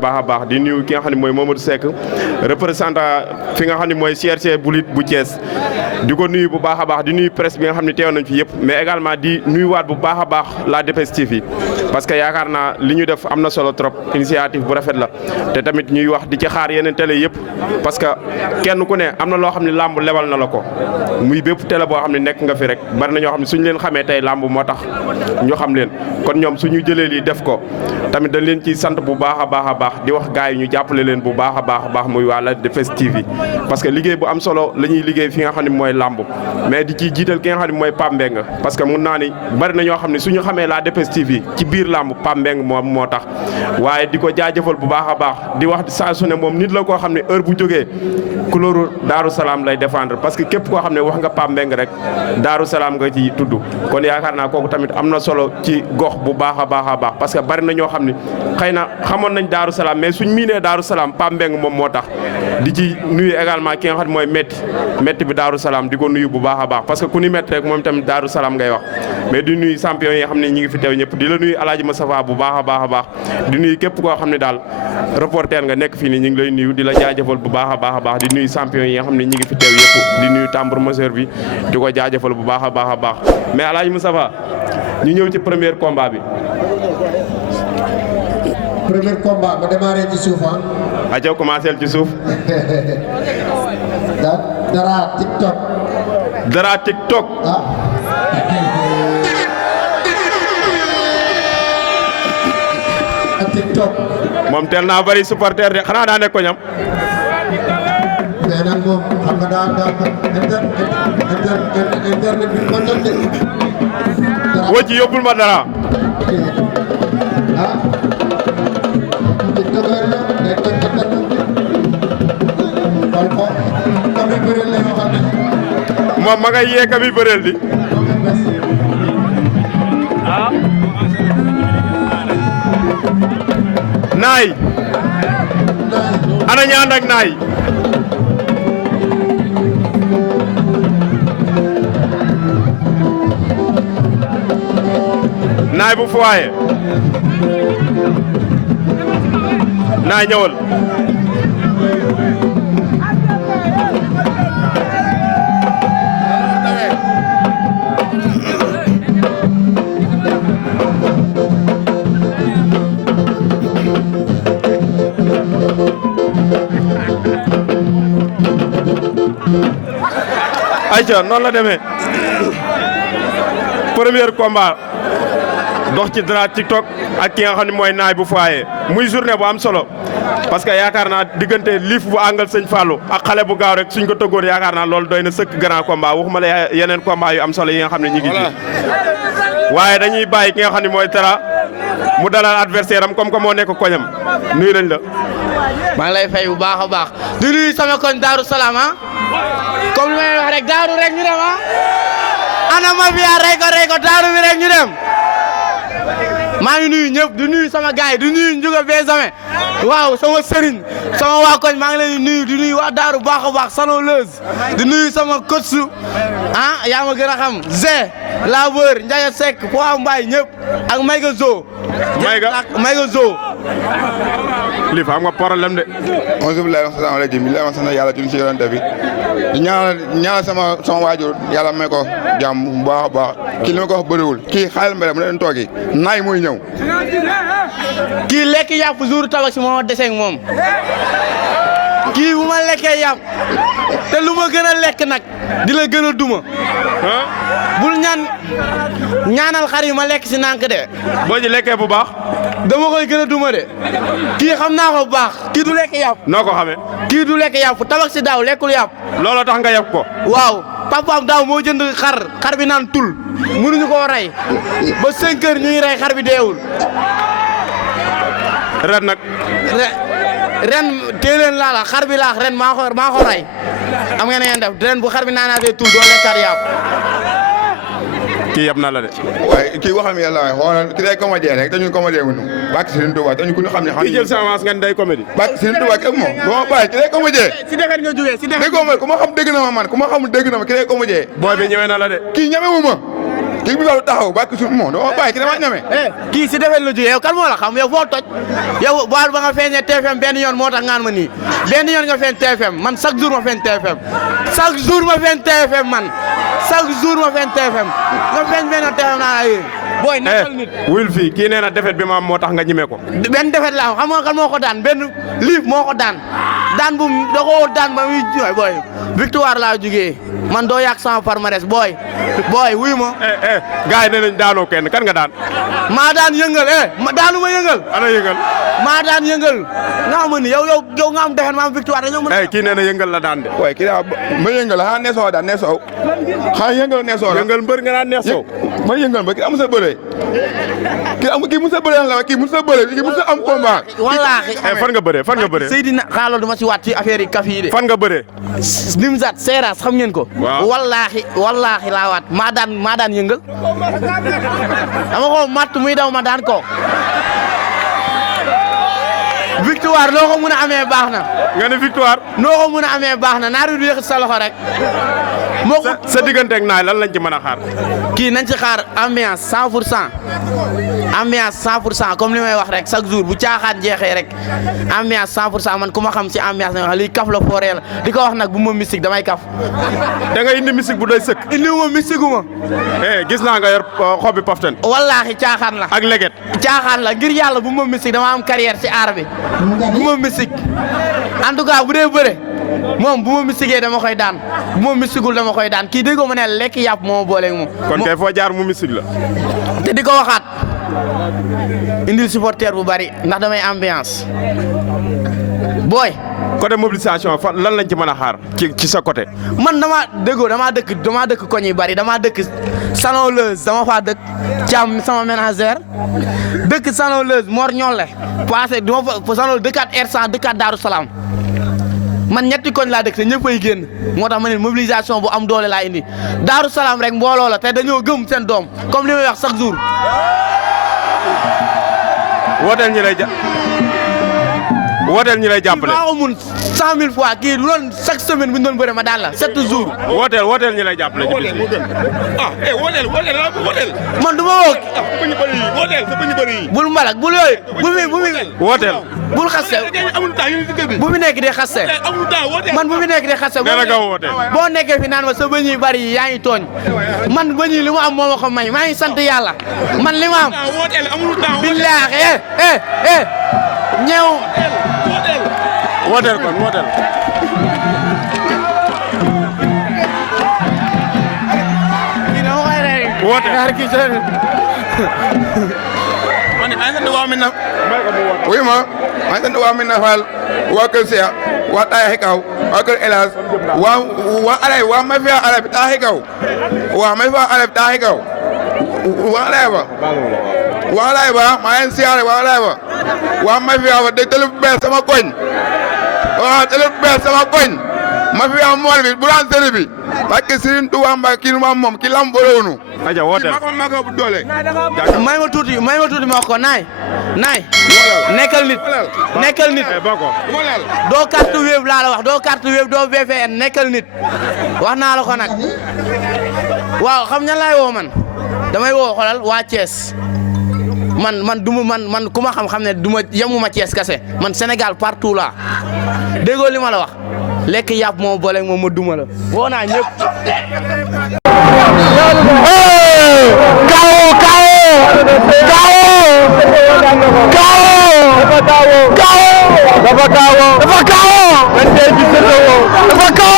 baax a baax di nuyu ki nga xam ne mooy Mamadou Seck représentant fi nga xam ne mooy CRC bu Lutte bu Thiès di ko nuyu bu baax a baax di nuyu presse bi nga xam ne teew nañ fi yëpp mais également di nuyuwaat bu baax a baax la Dépêche TV parce que yaakaar naa li ñu def am na solo trop initiative bu rafet la te tamit ñuy wax di ci xaar yeneen télé yëpp parce que kenn ku ne am na loo xam ne làmb lebal na la ko muy bépp télé boo xam ne nekk nga fi rek bari na ñoo xam ne suñu leen xamee tey làmb moo tax ñu xam leen kon ñoom suñu jëlee lii def ko tamit dañ leen ci sant bu baax a baax a baax di wax gars yi ñu jàppale leen bu baax a baax muy waa la Dépêche TV parce que liggéey bu am solo la ñuy liggéey fi nga xam ne mooy làmb mais di ci jiital ki nga xam ne mooy Pape Mbengue parce que mun naa ni bari na ñoo xam ne suñu xamee la Dépêche TV ci biir làmb Pape Mbengue moom moo tax waaye di ko jaajëfal bu baax a baax di wax saa su ne moom nit la koo xam ne heure bu jógee couleur Daaru Salaam lay défendre parce que képp koo xam ne wax nga Pape Mbengue rek Daaru Salaam nga ci tudd kon yaakaar naa kooku tamit am na solo ci gox bu baax a baax a baax parce que bari na ñoo xam ne xëy na xamoon nañ Daaru Salaam mais suñ miinee Daaru Salaam Pape Mbengue moom moo tax di ci nuyu également ki nga xam ne mooy métti bi Daaru Salaam di ko nuyu bu baax a baax parce que ku ni métti rek moom tamit Daaru Salaam ngay wax mais di nuyu champion yi nga xam ne ñi ngi fi teew ñëpp di la nuyu Alaaji Moustapha bu baax a baax di nuyu képp koo xam ne daal reporter nga nekk fii nii ñu ngi lay nuyu di la jaajëfal bu baax a baax di nuyu champion yi nga xam ne ñi ngi fi teew yëpp di nuyu tambour majeur bi di ko jaajëfal bu baax a baax mais Alaaji Moustapha ñu ñëw ci premier combat bi. premier combat ba démarré ci suuf ah. aja commencé ci suuf. Dara TikTok. Dara TikTok. ah. TikTok. moom teel naa bari supporter de xanaa daa nekk ko ñam. mais nag moom xam nga daa internet bi ma jot de. woo ci yóbbul ma dara. ah. TikTok la day toj internet bi. xool ko kami bëreel la yoo xam ne. moom ma ngay yee kami bëreel di. ah. naay. ana ñaan ak naay. naay bu foyer. naay ñëwal. ayca noonu la demee premier combat dox ci Dara TikTok ak ki nga xam ne mooy naay bu foyer muy journée bu am solo parce que yaakaar naa diggante liif bu àngal sëñ Fallou ak xale bu gaaw rek suñ ko tëggoon yaakaar naa loolu doy na sëkk grand combat waxuma la yeneen combat yu am solo yi nga xam ne ñi ngi ci waaye dañuy bàyyi ki nga xam ne mooy Dara mu dalal adversaire am comme que moo nekk koñam nuyu nañ la. maa ngi lay fay bu baax a baax di nuyu sama koñ Daaru Salaam ah comme li may wax rek daaru rek ñu dem ah ana mafia rey ko daaru bi rek ñu dem maa ngi nuyu ñëpp di nuyu sama gaay di nuyu Ndiouga Benjamin waaw sama sëriñ sama waa koñ maa ngi leen di nuyu waa daaru baax a baax Sano Leuz di nuyu sama coach ah yaa ma gën a xam Zé Labeur Ndiaye Seck Poa Mbaye ñëpp ak Mayga Zo. Mayga Zo. lii fa am nga problème de. bonjour asalaamaaleykum bi ma sant yàlla julli ci yonent bi di ñaanal sama waajur yàlla may ko jàmm bu baax a baax kii li ma ko wax bëriwul kii xaalis mbéy mu leen toogi naay muy ñëw. kii lekk yàpp jour tabaski moo deseeg moom kii bu ma lekkee yàpp te lu ma gën a lekk nag di la gën a duma. bul ñaanal xar yi ma lekk si nànk de. boo ci lekkee bu baax. dama koy gën a duma de kii xam naa ko bu baax kii du lekk yàpp. noo ko xamee. kii du lekk yàpp tabaski daaw lekkul yàpp. looloo tax nga yàpp ko. waaw papaam daaw moo jënd xar bi naan tul mënuñu koo rey ba 5 heures ñu ngi rey xar bi deewul. ren nag. ren téeléen laa la xar bi laax ren maa ko rey xam nga ne ngeen def ren bu xar bi naanaatee tul doo lekkaat yàpp. kii yab na la de. waaye kii waxam yàlla waaye xoolal ki day comédien rek dañuy comédien wu ñu bàkk Serigne Touba dañu ko ñu xam ne kii jël sa avance nga day comédie. bàkk Serigne Touba képp moom bu ma bàyyi ki day comédien si defet nga jógee si defet déggoo ma ku ma xam dégg na ma man ku ma xamul dégg na ma ki day comédien booy bi ñëwee na la de. kii ñemewu ma kii bi daal taxaw bàkk suuf moom dama bàyyi ki dama ñeme kii si defet la jógee yow kan moo la xam yow foo toj yow boal ba nga feeñee TFM benn yoon moo tax ngaan ma nii benn yoon nga feeñ TFM man chaque jour ma feeñ TFM chaque jour ma feeñ TFM man chaque jour ma feeñ TFM nga feeñ benn TFM naa la yéen booy nekkal nit wul fii kii nee na defet bi ma am moo tax nga ñime ko. benn defet la am xam nga kan moo ko daan benn liif moo ko daan bu da ko daan ba muy booy victoire laa jógee man doo yàq sama palmarès booy wuyu ma. gars yi nee nañ daanoo kenn kan nga daan. maa daan yëngal daanu ma yëngal. ana yëngal. maa daan yëngal nga xam ni yow nga am defet ma am victoire dañoo mën. kii nee na yëngal la daan de. waaye kii daa ma yëngal xanaa neesoo daan neesoo xanaa yëngal neesoo la yëngal mbër nga naan neesoo. ma yëngal ba kii amu sa bëree kii musa bëree la kii musa bëree kii musa am combat. wallaahi fan nga bëree fan nga bëree. Seydina xaaral dama si waat ci affaire yi kaf yi de. fan nga bëree. Nimzat Seras xam ngeen ko. waaw wallaahi laa waat maa daan yëngal dama ko matt muy daw ma daan ko. victoire loo ko mën a amee baax na. nga ne victoire. noo ko mën a amee baax na naar du yëkkati sa loxo rek. moo ko sa digganteeg naay lan lañ ci mën a xaar. kii nañ ci xaar ambiance 100% ambiance 100% comme li may wax rek chaque jour bu caaxaan jeexee rek ambiance 100% man ku ma xam ci ambiance la wax lii kaf la fooree la di ko wax nag bu ma mystique damay kaf. da nga indi mystique bu doy sëkk. indi wu ma mystique wu ma. gis naa nga yor xobi paftan. wallaahi caaxaan la. ak leget. caaxaan la ngir yàlla bu ma mystique dama am carrière ci aar bi. bu ma mystique en tout cas bu dee bëre moom bu ma mystique dama koy daan bu ma mystigul dama koy daan kii déggoo ma ne lekk yàpp moo ma booleeg moom. kon kay foo jaar mu mystique la. te di ko waxaat indil supporter bu bari ndax damay ambiance booy. côté mobilisation fan lan lañ ci mën a xaar ci sa côté. man damaa dëkk koñ yi bari damaa dëkk Salon Leuz dama faa dëkk Thiam sama ménagère dëkk Salon Leuz Mor Ñolle passé duma fa Salon dëkkaat R100 dëkkaat Daaru Salaam man ñetti koñ laa dëkk te ñëpp ay génn moo tax ma ne mobilisation bu am doole laa indi Daaru Salaam rek mbooloo la te dañoo gëm seen doom comme li may wax chaque jour. wooteel ñi lay jàppale. maa ko mun 100 000 fois kii du doon chaque semaine bu ñu doon bëre ma daan la 7 jours. wooteel ñi lay jàppale ci bis bi. wooteel. man du ma woo. wooteel bul mbalak bul yooyu. bu muy wooteel. bul xaste bu fi nekk di xaste man bu fi nekk di xaste boo nekkee fi naan ma sa bëñ yi bari yi yaa ngi tooñ man bëñ yi li ma am moo ma ko may maa ngi sant yàlla man li ma am billaahi ñëw wooteel kon wooteel. kii dama koy rey. wooteel. man maa ngi sant waa Médina wuyu ma maa ngi sant waa Médina Fall waa Kër Cheikh waa Tayaxi Kaw waa Kër El Hadj waa Alay waa Mafia Alay bi Tayaxi Kaw waa Mafia Alay bi Tayaxi Kaw waa Alay ba waa Alay ba maa ngi siyaare waa Alay ba waa Mafia ba de télé bu bees sama koñ waaw télé bu bees sama koñ Mafia mool bi bu daan télé bi parce que Serigne Touba Mbacké kii nu ma am moom ki lam boolewunu aja wooteel. maa ko bu doole may ma tuuti ma wax ko naay nekkal nit doo carte web laa la wax doo carte web doo VPN nekkal nit wax naa la ko nag waaw xam ñan laay woo man damay woo xolal waa Thiès man ku ma xam ne du ma yemuma Thiès kase man Sénégal partout là déggoo li ma la wax lekk yàpp moo boole moom ma duma la woo naa ñëpp. dafa kaawo